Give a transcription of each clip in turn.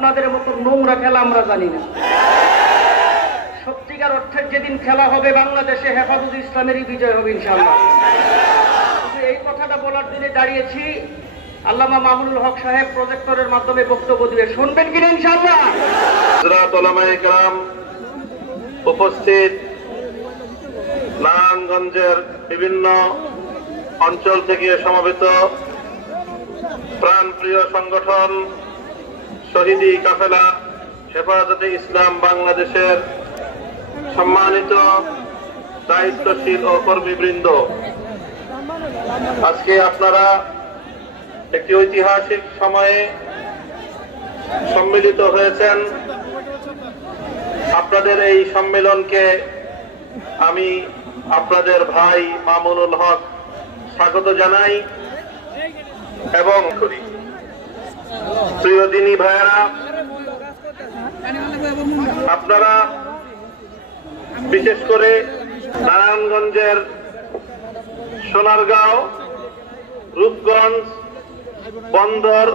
আপনাদের মতো নোংরা খেলা আমরা জানি না। সত্যিকার অর্থের যেদিন খেলা হবে বাংলাদেশে হেফাজত ইসলামেরই বিজয় হবে ইনশাআল্লাহ। শুধু এই কথাটা বলার দিনে দাঁড়িয়েছি, আল্লামা মামুনুল হক সাহেব প্রজেক্টরের মাধ্যমে বক্তব্য দিবে শুনবেন কিনা কেরাম উপস্থিত নারায়ণগঞ্জের বিভিন্ন অঞ্চল থেকে সমবেত প্রাণপ্রিয় সংগঠন শহীদি কাফেলা হেফাজতে ইসলাম বাংলাদেশের সম্মানিত দায়িত্বশীল ও কর্মীবৃন্দ। আজকে আপনারা একটি ঐতিহাসিক সময়ে সম্মিলিত হয়েছেন। আপনাদের এই সম্মেলনকে আমি আপনাদের ভাই মামুনুল হক স্বাগত জানাই এবং করি। প্রিয় দিনী ভাইয়েরা, আপনারা বিশেষ করে নারায়ণগঞ্জের সোনারগাঁও, রূপগঞ্জ, বন্দর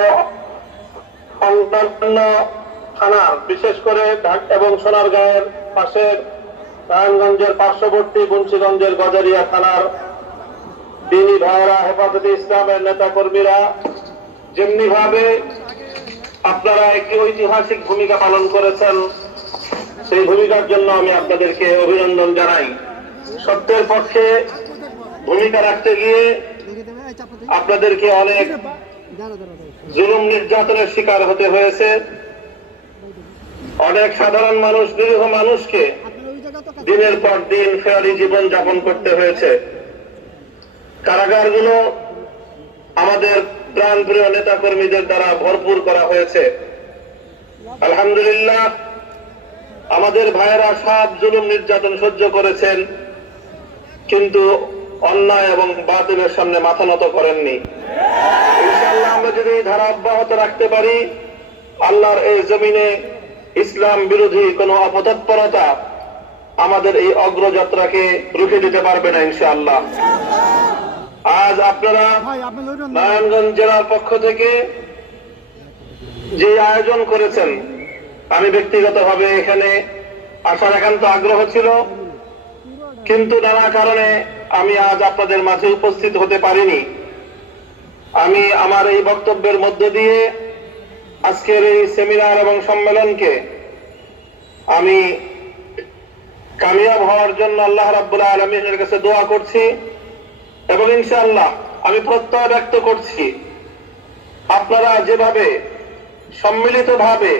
ও অন্যান্য থানার বিশেষ করে এবং সোনারগাঁয়ের পাশের নারায়ণগঞ্জের পার্শ্ববর্তী মুন্সিগঞ্জের গজারিয়া থানার দিনী ভাইয়েরা হেফাজতে ইসলামের নেতা কর্মীরা যেমনি ভাবে আপনারা একটি ঐতিহাসিক ভূমিকা পালন করেছেন, সেই ভূমিকার জন্য আমি আপনাদেরকে অভিনন্দন জানাই। সত্যের পক্ষে ভূমিকা রাখতে গিয়ে আপনাদেরকে অনেক জুলুম নির্যাতনের শিকার হতে হয়েছে। অনেক সাধারণ মানুষ, নিরীহ মানুষকে দিনের পর দিন ফেরারি জীবন যাপন করতে হয়েছে। কারাগারগুলো আমাদের প্রাণপ্রিয় নেতা কর্মীদের দ্বারা ভরপুর করা হয়েছে। আলহামদুলিল্লাহ, আমাদের ভাইয়েরা সব জুলুম নির্যাতন সহ্য করেছেন, কিন্তু অন্যায় এবং বাতিলের সামনে মাথা নত করেননি। ইনশাআল্লাহ আমরা যদি ধারা অব্যাহত রাখতে পারি, আল্লাহর এই জমিনে ইসলাম বিরোধী কোনো অপতৎপরতা আমাদের এই অগ্রযাত্রাকে রুখে দিতে পারবে না ইনশাআল্লাহ। আজ আপনারা নারায়ণগঞ্জ জেলার পক্ষ থেকে যে আয়োজন করেছেন আমি ব্যক্তিগতভাবে এখানে আসার একান্ত আগ্রহ ছিল। কিন্তু নানা কারণে আমি আজ আপনাদের মাঝে উপস্থিত হতে পারিনি। আমি আমার এই বক্তব্যের মধ্য দিয়ে আজকের এই সেমিনার এবং সম্মেলনকে আমি কামিয়াব হওয়ার জন্য আল্লাহ রাব্বুল আলমিনের কাছে দোয়া করছি। এবং ইনশাআল্লাহ আমি প্রত্যয় ব্যক্ত করছি। আপনারা যেভাবে সম্মিলিতভাবে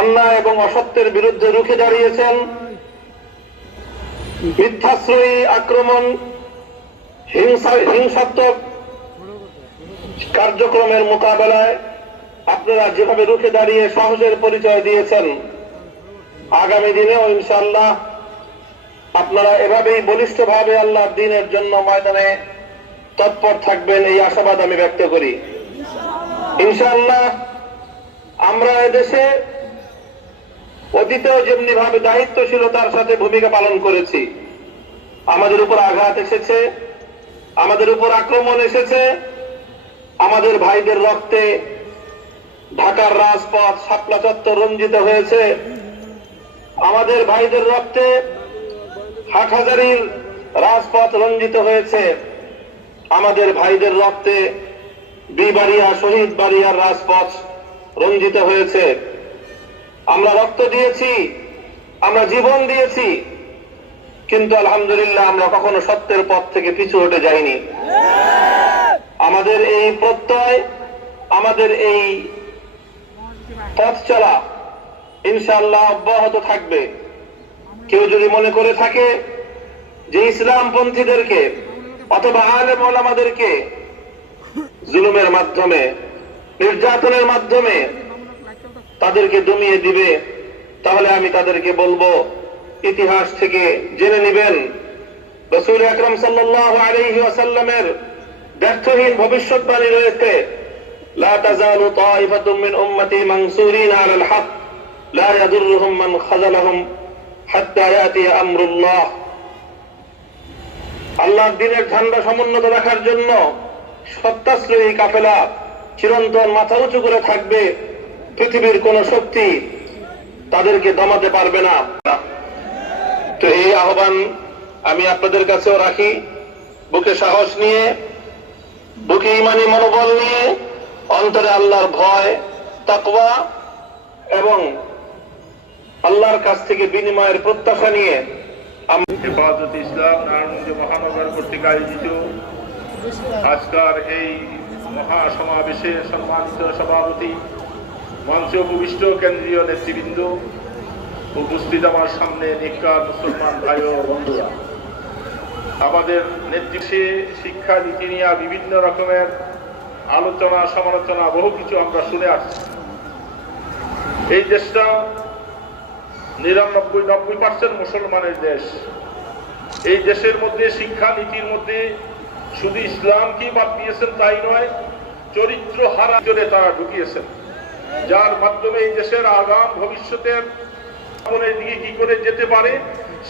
অন্যায় এবং অসত্যের বিরুদ্ধে রুখে দাঁড়িয়েছেন, মিথ্যাশ্রয়ী আক্রমণ, হিংসা, হিংসাত্মক কার্যক্রমের মোকাবেলায় আপনারা যেভাবে রুখে দাঁড়িয়ে সাহসের পরিচয় দিয়েছেন, আগামী দিনেও ইনশাল্লাহ আপনারা এভাবেই বলিষ্ঠভাবে আল্লাহ দিনের জন্য ময়দানে তৎপর থাকবেন, এই আশাবাদ আমি ব্যক্ত করি। ইনশাল্লাহ আমরা এদেশে অতীতেও যেমনি ভাবে দায়িত্বশীলতার সাথে ভূমিকা পালন করেছি, আমাদের উপর আঘাত এসেছে, আমাদের উপর আক্রমণ এসেছে, আমাদের ভাইদের রক্তে ঢাকার রাজপথ শাপলা চত্বর রঞ্জিত হয়েছে, আমাদের ভাইদের রক্তে হাটহাজারির রাজপথ রঞ্জিত হয়েছে। আমাদের ভাইদের রক্তে বিবাড়িয়া, শহীদ বাড়িয়ার রাজপথ রঞ্জিত হয়েছে। আমরা রক্ত দিয়েছি, আমরা জীবন দিয়েছি, কিন্তু আলহামদুলিল্লাহ আমরা কখনো সত্যের পথ থেকে পিছু হটে যাইনি। আমাদের এই প্রত্যয়, আমাদের এই পথ চলা ইনশাল্লাহ অব্যাহত থাকবে। কেউ যদি মনে করে থাকে যে ইসলাম পন্থীদেরকে অথবা আলেম ওলামাদেরকে জুলুমের মাধ্যমে নির্যাতনের মাধ্যমে তাদেরকে দমিয়ে দিবে তাহলে আমি তাদেরকে বলবো ইতিহাস থেকে জেনে নেবেন রসুল আকরম সাল্লাহ আলহি আসাল্লামের ব্যর্থহীন ভবিষ্যৎবাণী রয়েছে لا تزال طائفة من أمتي منصورين على الحق لا يضرهم من خذلهم حتى يأتي أمر الله আল্লাহর দিনের ঝান্ডা সমুন্নত রাখার জন্য সত্যাশ্রয়ী কাফেলা চিরন্তন মাথা উঁচু করে থাকবে। পৃথিবীর কোন শক্তি তাদেরকে দমাতে পারবে না। তো এই আহ্বান আমি আপনাদের কাছেও রাখি। বুকে সাহস নিয়ে, বুকে ইমানি মনোবল নিয়ে, অন্তরে আল্লাহর ভয়, তাকওয়া এবং আল্লাহর কাছ থেকে বিনিময়ের প্রত্যাশা নিয়ে হেফাজত ইসলাম নারায়ণগঞ্জ মহানগর কর্তৃক আয়োজিত আজকার এই সম্মানিত সভাপতি মঞ্চে উপবিষ্ট কেন্দ্রীয় নেতৃবৃন্দ, উপস্থিত আমার সামনে মুসলমান ভাই ও বন্ধুরা। আমাদের নেতৃত্বে শিক্ষা নীতি নিয়ে বিভিন্ন রকমের আলোচনা, সমালোচনা, বহু কিছু আমরা শুনে আসছি। এই দেশটা নিরানব্বই, নব্বই পার্সেন্ট মুসলমানের দেশ। এই দেশের মধ্যে শিক্ষা নীতির মধ্যে শুধু ইসলামকেই বাদ দিয়েছেন তাই নয়, চরিত্র হারা জন্য তারা ঢুকিয়েছেন। যার মাধ্যমে এই দেশের আগাম ভবিষ্যতের দিকে কি করে যেতে পারে,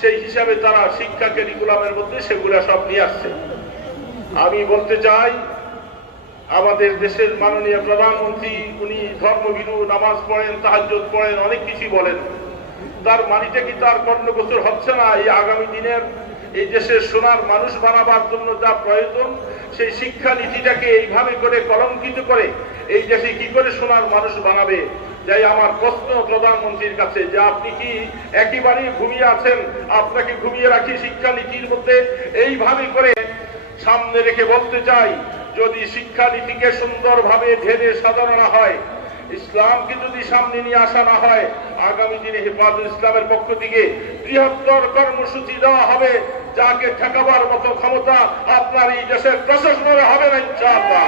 সেই হিসাবে তারা শিক্ষা ক্যারিকুলামের মধ্যে সেগুলো সব নিয়ে আসছে। আমি বলতে চাই, আমাদের দেশের মাননীয় প্রধানমন্ত্রী, উনি ধর্মভীরু, নামাজ পড়েন, তাহাজ্জুদ পড়েন, অনেক কিছু বলেন। তার মানিটা কি তার কর্ণগোচর হচ্ছে না। এই আগামী দিনের এই দেশের সোনার মানুষ বানাবার জন্য যা প্রয়োজন, সেই শিক্ষা নীতিটাকে এইভাবে করে কলঙ্কিত করে এই দেশে কি করে সোনার মানুষ বানাবে? যাই আমার প্রশ্ন প্রধানমন্ত্রীর কাছে, যে আপনি কি একেবারেই ঘুমিয়ে আছেন? আপনাকে ঘুমিয়ে রাখি শিক্ষা নীতির মধ্যে? এইভাবে করে সামনে রেখে বলতে চাই, যদি শিক্ষা নীতিকে সুন্দরভাবে ঢেলে সাজানো হয় ইসলামকে যদি সামনে নিয়ে আসা না হয়, আগামী দিনে হেফাজত ইসলামের পক্ষ থেকে বৃহত্তর কর্মসূচি দেওয়া হবে, যাকে ঠেকাবার মতো ক্ষমতা আপনার এই দেশের প্রশাসনের হবে না ইনশাআল্লাহ।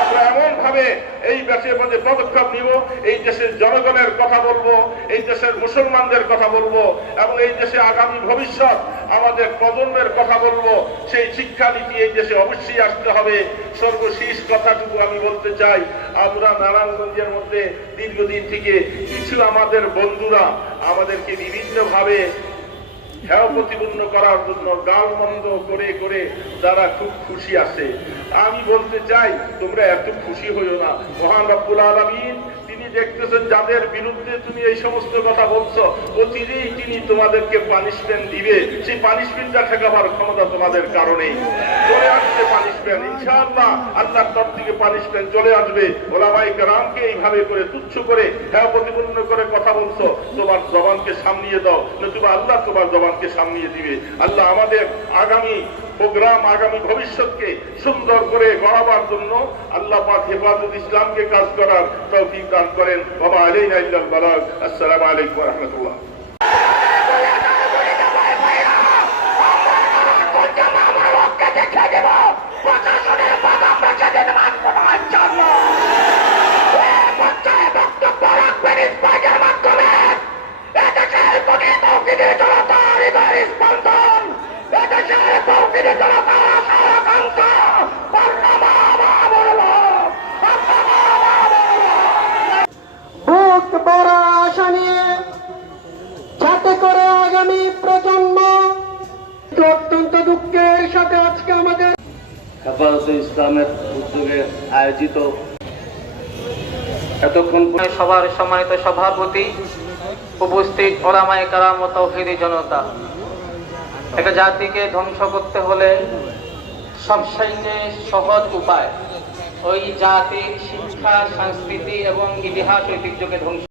আমরা এমন ভাবে এই দেশের মধ্যে পদক্ষেপ নিব, এই দেশের জনগণের কথা বলব, এই দেশের মুসলমানদের কথা বলব, এবং এই দেশে আগামী ভবিষ্যৎ আমাদের প্রজন্মের কথা বলব, সেই শিক্ষা নীতি এই দেশে অবশ্যই আসতে হবে। সর্বশেষ কথাটুকু আমি বলতে চাই, আমরা নারায়ণগঞ্জের মধ্যে দীর্ঘদিন থেকে কিছু আমাদের বন্ধুরা আমাদেরকে বিভিন্নভাবে হেয় প্রতিপূর্ণ করার জন্য গাল মন্দ করে করে তারা খুব খুশি আছে। আমি বলতে চাই, তোমরা এত খুশি হইও না। মহান রব্বুল আলমিন তিনি দেখতেছেন যাদের বিরুদ্ধে তুমি এই সমস্ত কথা বলছো অচিরেই তিনি তোমাদেরকে পানিশমেন্ট দিবে। সেই পানিশমেন্টটা ঠেকাবার ক্ষমতা তোমাদের কারণেই। চলে আসবে পানিশমেন্ট ইনশাআল্লাহ আল্লাহর তরফ থেকে পানিশমেন্ট চলে আসবে। ওলামাই কারামকে এইভাবে করে তুচ্ছ করে হ্যাঁ প্রতিপূর্ণ করে কথা বলছো, তোমার জবানকে সামনিয়ে দাও, নতুবা আল্লাহ তোমার জবানকে সামনিয়ে দিবে। আল্লাহ আমাদের আগামী প্রোগ্রাম আগামী ভবিষ্যৎকে সুন্দর করে গড়াবার জন্য আল্লাহ পাক হেফাজত ইসলামকে কাজ করার তৌফিক দান করেন। বাবা আলী আসসালামু আলাইকুম রাহমাতুল্লাহ। অত্যন্ত দুঃখের সাথে আজকে আমাদের হেফাজতে ইসলামের উদ্যোগে আয়োজিত। এতক্ষণ সভার সম্মানিত সভাপতি উপস্থিত ওলামায়ে কারাম ও তৌহিদি জনতা। একটা জাতিকে ধ্বংস করতে হলে সবসাইতে সহজ উপায়। ওই জাতির শিক্ষা, সংস্কৃতি এবং ইতিহাস ঐতিহ্যকে ধ্বংস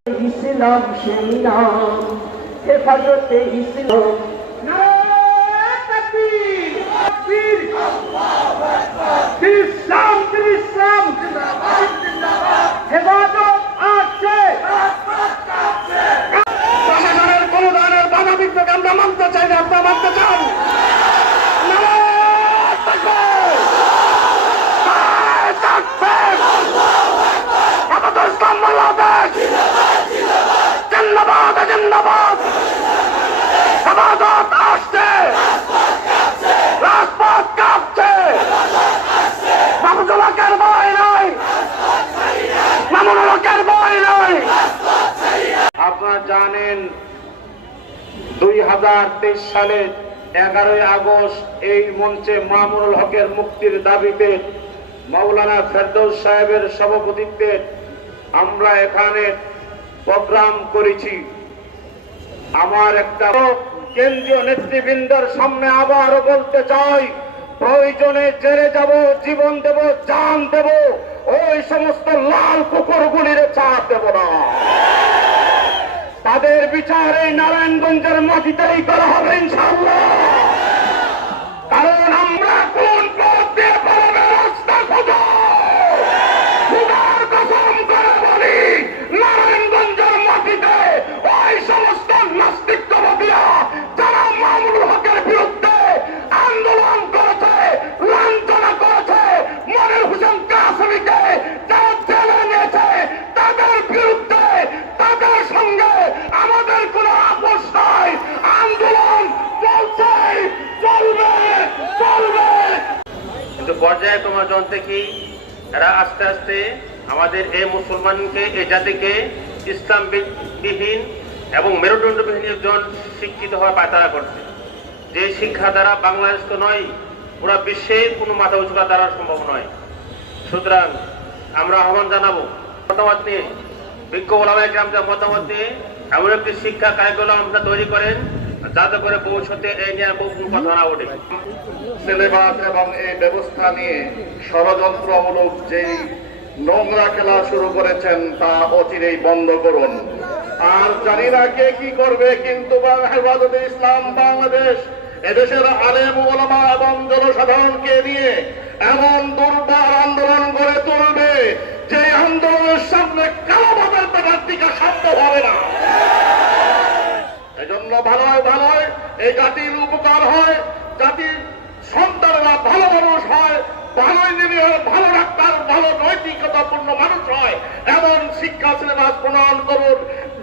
আমরা মানতে চাই না আপনারা মানতে চান নারায়ণ তাকবীর! নারায়ণ তাকবীর! হেফাজত ইসলাম বাংলাদেশ জিন্দাবাদ জিন্দাবাদ হেফাজত আসছে রাজপথ কাঁপছে মাহমুদুল্লাহকের ভয় নাই মামুনুল্লাহকের ভয় নাই আপনারা জানেন, দুই হাজার তেইশ সালে এগারোই আগস্ট এই মঞ্চে মামুনুল হকের মুক্তির দাবিতে মাওলানা ফেরদৌস সাহেবের সভাপতিত্বে আমরা এখানে প্রোগ্রাম করেছি। আমার একটা কেন্দ্রীয় নেতৃবৃন্দের সামনে আবারও বলতে চাই, প্রয়োজনে জেরে যাব, জীবন দেব, জান দেব, ওই সমস্ত লাল কুকুরগুলির চাপ দেব না। তাদের বিচারে নারায়ণগঞ্জের মাটিতেই করা হবে ইনশাল্লাহ জন এরা আস্তে আস্তে আমাদের এই মুসলমানকে, এই জাতিকে ইসলাম বিহীন এবং মেরুদণ্ডবিহীন একজন শিক্ষিত হওয়ার পায়তারা করছে। যে শিক্ষা দ্বারা বাংলাদেশ তো নয়, পুরা বিশ্বে কোনো মাথা উঁচু করা দ্বারা সম্ভব নয়। সুতরাং আমরা আহ্বান জানাব, মতামত নিয়ে, বিজ্ঞ ওলামায় গ্রামদের মতামত নিয়ে এমন একটি শিক্ষা কারিকুলাম আমরা তৈরি করেন যাতে করে পৌঁছতে এই নিয়ে কোনো কথা না ওঠে সিলেবাস এবং এই ব্যবস্থা নিয়ে ষড়যন্ত্র ষড়যন্ত্রমূলক যেই নোংরা খেলা শুরু করেছেন, তা অচিরেই বন্ধ করুন। আর জানি না কে কি করবে, কিন্তু হেফাজতে ইসলাম বাংলাদেশ, এদেশের আলেম ওলামা এবং জনসাধারণকে নিয়ে এমন দুর্বার আন্দোলন গড়ে তুলবে যে আন্দোলনের সামনে কালোবাদের পেটার দিকে সম্ভব হবে না। এজন্য ভালো হয় ভালো হয়। এই জাতির উপকার হয়, জাতির সন্তানরা ভালো মানুষ হয়, ভালো ইঞ্জিনিয়ার ভালো ডাক্তার, ভালো নৈতিকতাপূর্ণ মানুষ হয়। এমন শিক্ষা সিলেবাস প্রণয়ন করুন,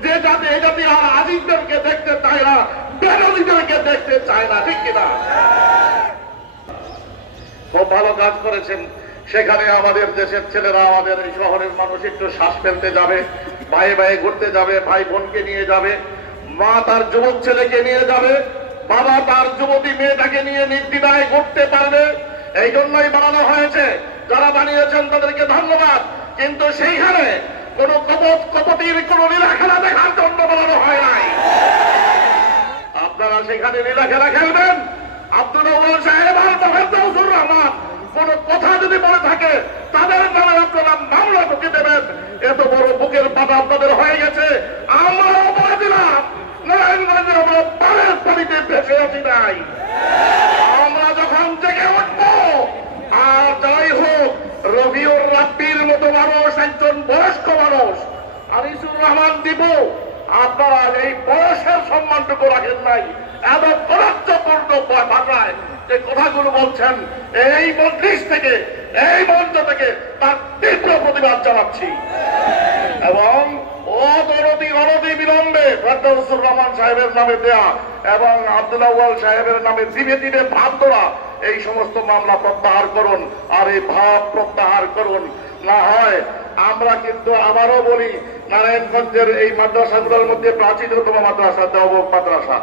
যে জাতি, এই জাতি আর আজিজদেরকে দেখতে চায় না বেরোজীদেরকে দেখতে চায় না, ঠিক কিনা? খুব ভালো কাজ করেছেন। সেখানে আমাদের দেশের ছেলেরা, আমাদের এই শহরের মানুষ একটু শ্বাস ফেলতে যাবে, ভাই ভাই ঘুরতে যাবে, ভাই বোনকে নিয়ে যাবে। মা তার যুবক ছেলেকে নিয়ে যাবে। বাবা তার যুবতী মেয়েটাকে নিয়ে নির্দিদায় ঘুরতে পারবে। এই জন্যই বানানো হয়েছে। যারা বানিয়েছেন তাদেরকে ধন্যবাদ। কিন্তু সেইখানে কোন কপট কপটির কোনো লীলা খেলা দেখার জন্য বানানো হয় নাই। আপনারা সেখানে লীলা খেলা খেলবেন। আব্দুল সাহেব রহমান, কোন কথা যদি বলে থাকে, তাদের নামে আপনারা মামলা ঢুকে দেবেন এত বড় বুকের পাতা আপনাদের হয়ে গেছে আমরাও বলে দিলাম নারায়ণগঞ্জের আমরা পাড়ের পানিতে ভেসে আছি নাই আমরা যখন জেগে উঠবো আর যাই হোক রবিউর রাব্বির মতো মানুষ একজন বয়স্ক মানুষ আনিসুর রহমান দিব আপনারা এই বয়সের সম্মানটুকু রাখেন নাই এত পরাজ্যপূর্ণ ভাষায় যে কথাগুলো বলছেন, এই মন্ত্রিস থেকে, এই মঞ্চ থেকে তার তীব্র প্রতিবাদ জানাচ্ছি। এবং অদরদি নামে দেয়া এবং নামে ভাব এই সমস্ত মামলা প্রত্যাহার করুন, আর এই ভাব প্রত্যাহার করুন। না হয় আমরা কিন্তু আবারও বলি নারায়ণগঞ্জের এই মাদ্রাসাগুলোর মধ্যে প্রাচীনতম মাদ্রাসা দেওবক মাদ্রাসা।